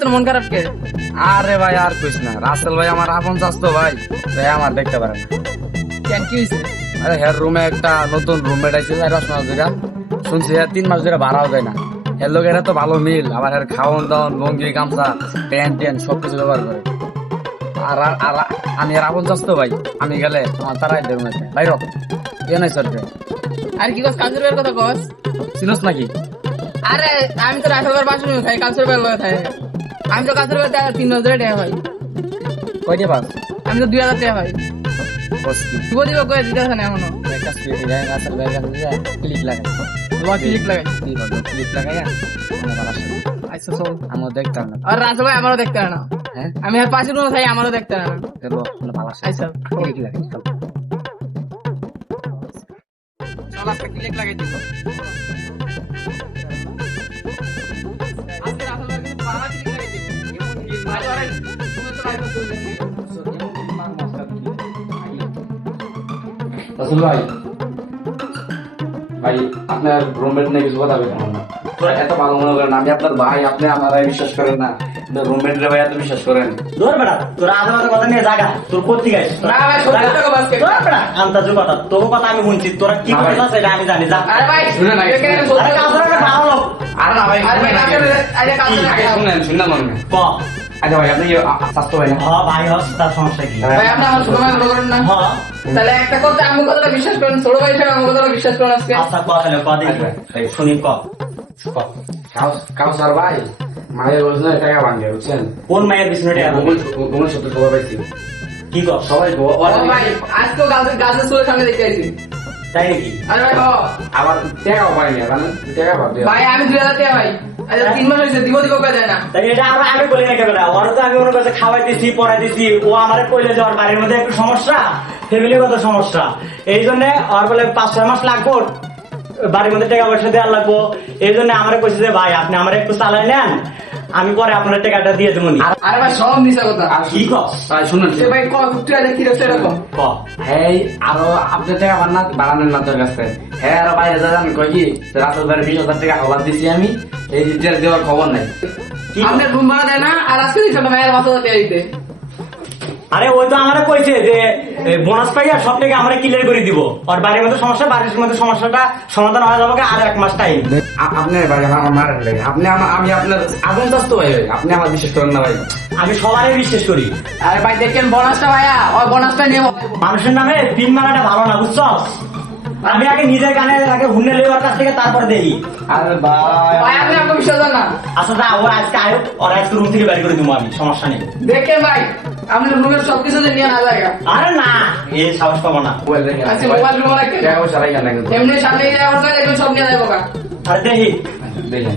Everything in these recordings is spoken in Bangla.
তোর মন খারাপ কে? আরে ভাই আর কইস না, রাসেল ভাই আমার আপন চাস্তো ভাই, ভাই আমার দেখতে পারে না। কেন কি হয়েছে? আরে হের রুমে একটা নতুন রুমমেট আছে 4 মাস ধরে, শুনছি 3 মাস ধরে ভাড়াও দেয় না। এর লোক এরা তো ভালো মিল, আবার এর খাওয়ান দাওয়ান লঙ্গি গামছা প্যান্ট ট্যান্ট সবকিছু ব্যবহার করে। আর আর আমি আর আপন চাস্তো ভাই, আমি গেলে আমার তারাই দেব না ভাই রক এ নাই সরকার। আর কি কস? কালচুর বের কথা কস? চিনস নাকি? আরে আমি তো রাসেল বের পাশে খাই, কালচুর বের লয়ে খাই। আমি তো কালচুর বের 3 মাস ধরে টাকা ভাই। কয়টা পাস? আমি তো 2000 টাকা ভাই। বস কি তুই দিব কই দিতেছ না এখনো? একটা স্পিড যায় রাসেল ভাই কাছে যা ক্লিক লাগাই, তোমার ক্লিক লাগাই। কি বলবো ক্লিক লাগাই না আচ্ছা চল। আমরা দেখতাম না। আর রাসেল ভাই আমারও দেখতে না। হ্যাঁ আমি আর পাশে রুমে খাই, আমারও দেখতে না। চলো আমরা ভালো আচ্ছা ক্লিক লাগাই চল। চল আজকে ক্লিক লাগাই দিব। আজকে রাসেল ভাই কিন্তু বাবা ক্লিক লাগাই দিব। ভাই আরে তুমি তো লাইভ করতে রাসেল ভাই, ভাই আপনার রুমমেট নিয়ে কিছু কথা বলবেন না? তোরা এত ভালো মনে করেন, আমি আপনার ভাই, আপনি আমার বিশ্বাস করেন না, রুমমেট রে ভাই এত বিশ্বাস করেন। ধর বেটা, তোর আধা মাথা কথা নিয়ে জাগা, তোর কোথেকে গাইস? না ভাই সত্যি কথা বাস কে? ধর বেটা, আন্তাজু কথা, তোর কথা আমি শুনছি, তোরা কি না ভাই। করছিস সেটা আমি জানি, যা। আরে ভাই শুনে না, এখানে শুনে না। সত্যি আরে কথা কাউকে একটা ভালো লোক। আর না ভাই, আরে ভাই আরে কালচুর আগে শুনেন শুনলাম আমি। ক। আচ্ছা ভাই আপনি স্বাস্থ্য ভাই না? হ্যাঁ ভাই, হস, তার সমস্যা কি? ভাই আপনি আমার ছোট ভাই মনে করেন না? হ্যাঁ। তাহলে একটা কথা আমি কথাটা বিশ্বাস করেন, ছোট ভাই হিসেবে আমার কথাটা বিশ্বাস করেন আজকে। আচ্ছা ক তাহলে, ক দেখি। আচ্ছা। শুনি ক। ক। কাউসার ভাই মায়ের বলছেন টাকা ভাঙে বুঝছেন, কোন মায়ের পিছনে টাকা ভাঙে? গুমের সত্যি খবর পাইছি কি কর? সবাই ও ভাই আজকেও গাছের চুলের সামনে দেখতে আইছি। তাই নাকি? আরে ভাই আবার টাকাও পাইনি, জানেন টাকা ভাবতে ভাই আমি 2000 টাকা ভাই। আচ্ছা 3 মাস হয়েছে, দিব দিব করে দেয় না। তাই এটা আরো আমি বলি না কেন? ওরা তো আমি ওর কাছে খাওয়াই দিছি, পড়াই দিছি, ও আমার কইলে যে ওর বাড়ির মধ্যে একটু সমস্যা, ফ্যামিলিগত সমস্যা, এই জন্য ওর বলে 5-6 মাস লাগবো বাড়ির মধ্যে টাকা পয়সা দেওয়ার লাগবো। এই জন্য আমার কইছে যে ভাই আপনি আমার একটু চালাই নেন, আমি পরে আপনার টাকাটা দিয়ে দেবো নি। আরে ভাই সব মিছা কথা। কি কস? ভাই শুনুন, সে ভাই তুই আগে কি রয়েছে এরকম? ক। হ্যাঁ আরো আপনি টাকা বানানোর না তোর কাছে, হ্যাঁ আরো বাইরে যান কই কি রাতের বেলা 20,000 টাকা হবার দিছি আমি, এই রিচার্জ দেওয়ার খবর নাই। কি আপনি রুম ভাড়া দেয় না, আর আজকে দিচ্ছে না ভাইয়ের 5,000 টাকা দিতে। আরে ওই তো আমারে কইছে যে বোনাস পাইয়া সব থেকে আমরা ক্লিয়ার করে দিব, আর বাড়ির মধ্যে সমস্যা, বাড়ির মধ্যে সমস্যাটা সমাধান হয়ে যাবে আর 1 মাস টাইম। আপনার ভাই আমার মারেন ভাই, আপনি আমি আপনার আগুন চাস্তো ভাই, আপনি আমার বিশ্বাস করেন না ভাই। আমি সবারই বিশ্বাস করি। আরে ভাই দেখেন বোনাসটা ভাইয়া, ওই বোনাসটা নিয়ে মানুষের নামে পিন মারাটা ভালো না, বুঝছস? আমি আগে নিজের কানে আগে হুন্নে লেবার কাছ থেকে তারপর দেখি। আরে ভাই ভাই আপনি আমাকে বিশ্বাস করেন না। আচ্ছা যা, ও আজকে আয়ো, ওর আজকে রুম থেকে বের করে দেবো আমি, সমস্যা নেই। দেখেন ভাই আপনি রুমের সবকিছু যে নিয়ে না জায়গা। আরে না, এই সাহস পাবো না। মোবাইল দেখেন, আচ্ছা মোবাইল রুমে রাখেন, টাকা পয়সা রাখেন না কিন্তু এমনি সামনে গিয়ে আমার কাছে এখন সব নিয়ে যাবো গা। আরে দেখি দেখেন।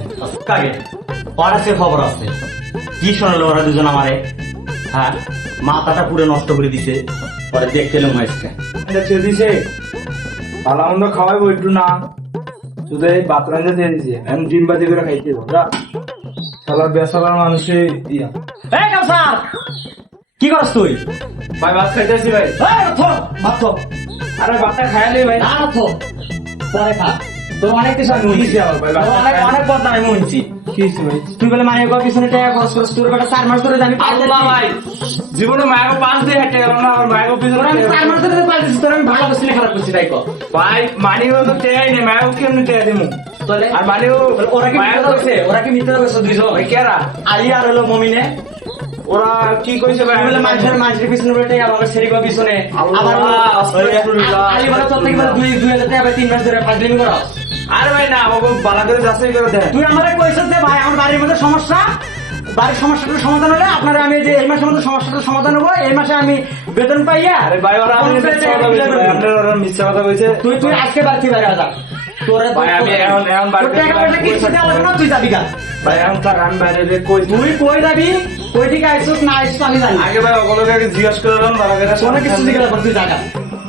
কাকে ওর আজকে খবর আছে, কি শোনালো ওরা দুজন আমারে? হ্যাঁ, মাথাটা পুরো নষ্ট করে দিছে, পরে দেখতে এলাম আজকে। ছেড়ে দিছে, ভালো মন্দ খাওয়াইবো একটু না, শুধু এই বাতরাইতে ছেড়ে দিছে, আমি ডিম বাজি করে খাইতে যা সালার বেসালার মানুষে ইয়া। এই কাউসার, কি করছ তুই? ভাই ভাত খাইতেছি ভাই। এই থো, ভাত থো। আরে ভাতটা খাইলে ভাই, না থো, পরে খা। তোর অনেক কিছু আমি শুনছি, আমার ভাই, তোর অনেক অনেক বদনাম আমি শুনছি। কি হয়েছে ভাই? তুই বলে মানে একবার পিছনে টাকা খরচ করিস, তোর বেটা 4 মাস ধরে জানি আল্লাহ ভাই, জীবনে মায়ের 5 দিয়ে হেঁটে গেল না, আমার মায়ের পিছনে আমি 4 মাস ধরে পাইছিস, তোর আমি ভালো করছি না খারাপ করছি তাই কর। ভাই মানিও তো টেয়াই নেই, মায়ের কেমনি টেয়া দিমু? তাহলে আর মানিও ওরা কি মিথ্যা কইছে? ওরা কি মিথ্যা কইছে দুইজন? ভাই কেরা আলী আর হলো মমিনে। ওরা কি কইছে ভাই? তুই বলে মানুষের পিছনে বলে টাকা আমাকে সেরি কর পিছনে। আল্লাহ, আবার আস্তাগফিরুল্লাহ। আলী বলে তোর থেকে বলে 2,000 টাকা 3 মাস ধরে ফাজলিমি করস। আরে ভাই না, আমাকে বালা করে যাচাই করে দেন। তুই আমারে কইছিস যে ভাই আমার বাড়ির মধ্যে সমস্যা, বাড়ির সমস্যাটার সমাধান হলে আপনারা আমি যে এই মাসের মধ্যে সমস্যাটার সমাধান হবো, এই মাসে আমি বেতন পাইয়া আরে ভাই ওরা আমাকে মিথ্যা কথা কইছে ভাই, আপনারা ওরা মিথ্যা কথা কইছে। তুই আজকে বাড়তি বাইরে যা। তোরে ভাই আমি এখন বাড়িতে টাকা পয়সা কিছু দেওয়া লাগবে না, তুই যাবি গা। ভাই এখন থাক, আমি বাইরে যে কই তুই কই যাবি, কই থেকে আইছিস না আইছিস আমি জানি। আগে ভাই ওগুলোকে আগে জিজ্ঞেস করলাম, ভালো করে কোনো কিছু জিজ্ঞাসা কর, তুই জায়গা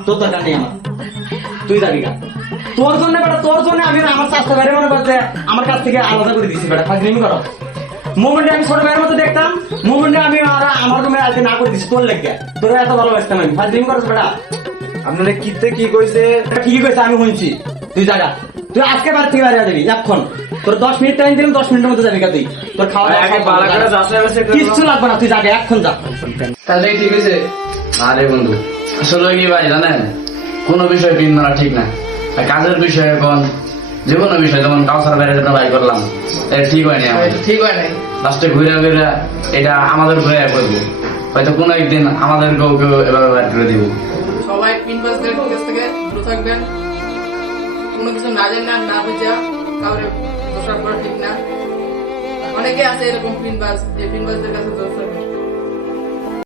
তোর দরকার নেই আমার, তুই যাবি গা। তোর জন্য বেটা, তোর জন্য আমি আমার স্বাস্থ্য বাইরে মনে করতে আমার কাছ থেকে আলাদা করে দিচ্ছি বেটা, ফাজলিমি করো। মোমেন্টে আমি ছোট ভাইয়ের মতো দেখতাম, মোমেন্টে আমি আমার রুমে আজকে না করে দিচ্ছি তোর লেগে, তোর এত ভালোবাসতাম আমি, ফাজলিমি করো বেটা। আপনারা কিতে কি কইছে? ঠিকই কইছে, আমি শুনছি। তুই জায়গা, তুই আজকে বাড়ি থেকে বাইরে যাবি এখন। তোর 10 মিনিট টাইম দিলাম, 10 মিনিটের মধ্যে যাবি কা তুই। তোর খাওয়া দাওয়া আগে সব ভালো বন্ধ। করে যাচাই বাছাই করে কিচ্ছু লাগবে না, তুই যাবে এখন যা। তাহলে ঠিক হয়েছে। আরে বন্ধু আসলে কি ভাই জানেন, কোনো বিষয় পিন মারা ঠিক না। আর কাজের বিষয় এখন যে কোনো বিষয়, যেমন কাউসার বাইরে যেটা বাই করলাম, এটা ঠিক হয়নি আমাদের। ঠিক হয় নাই। লাস্টে ঘুরে ঘুরে এটা আমাদের ঘুরে করবো, হয়তো কোনো একদিন আমাদেরকেও কেউ এভাবে বাইর করে দিব। সবাই পিন বাসদের কাছ থেকে দূরে থাকবেন। কোনো কিছু না জানেন না বুঝা কাউরে দোষারোপ করা ঠিক না। অনেকে আছে এরকম পিন বাস, এই পিন বাসদের কাছে দোষ